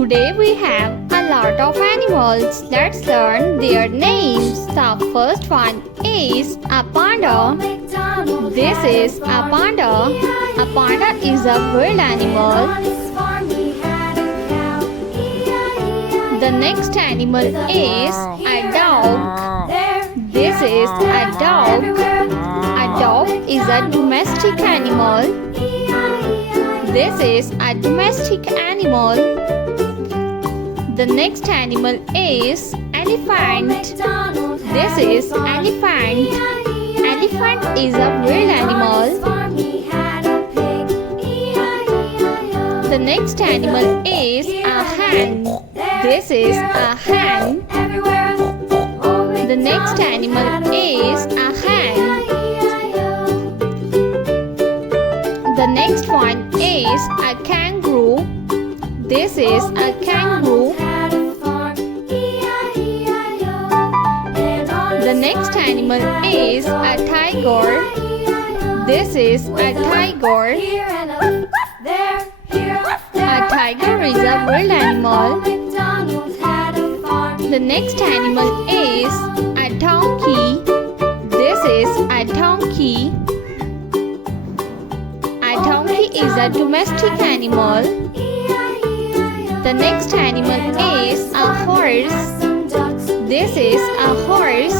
Today we have a lot of animals. Let's learn their names. The first one is a panda. This is a panda. A panda is a wild animal. The next animal is a dog. This is a dog. A dog is a domestic animal. This is a domestic animal. The next animal is elephant. This is elephant. Elephant is a wild animal. The next animal is a hen. This is a hen. The next animal is a hen. The next one is a kangaroo. This is a kangaroo. The next animal is a tiger. This is a tiger. A tiger is a wild animal. The next animal is a donkey. This is a donkey. A donkey is a domestic animal. The next animal is a horse. This is a horse.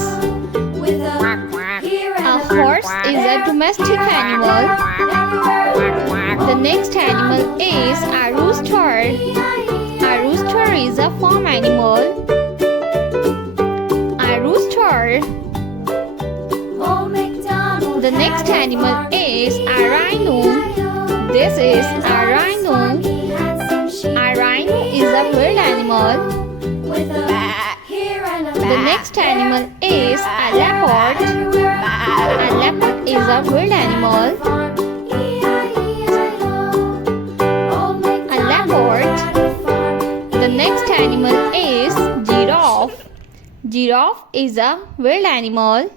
A horse is a domestic animal. The next animal is a rooster. A rooster is a farm animal. A rooster. The next animal is a rhino. This is a rhino. A rhino is a wild animal. The next animal is a leopard. A leopard is a wild animal. A leopard. The next animal is giraffe. Giraffe is a wild animal.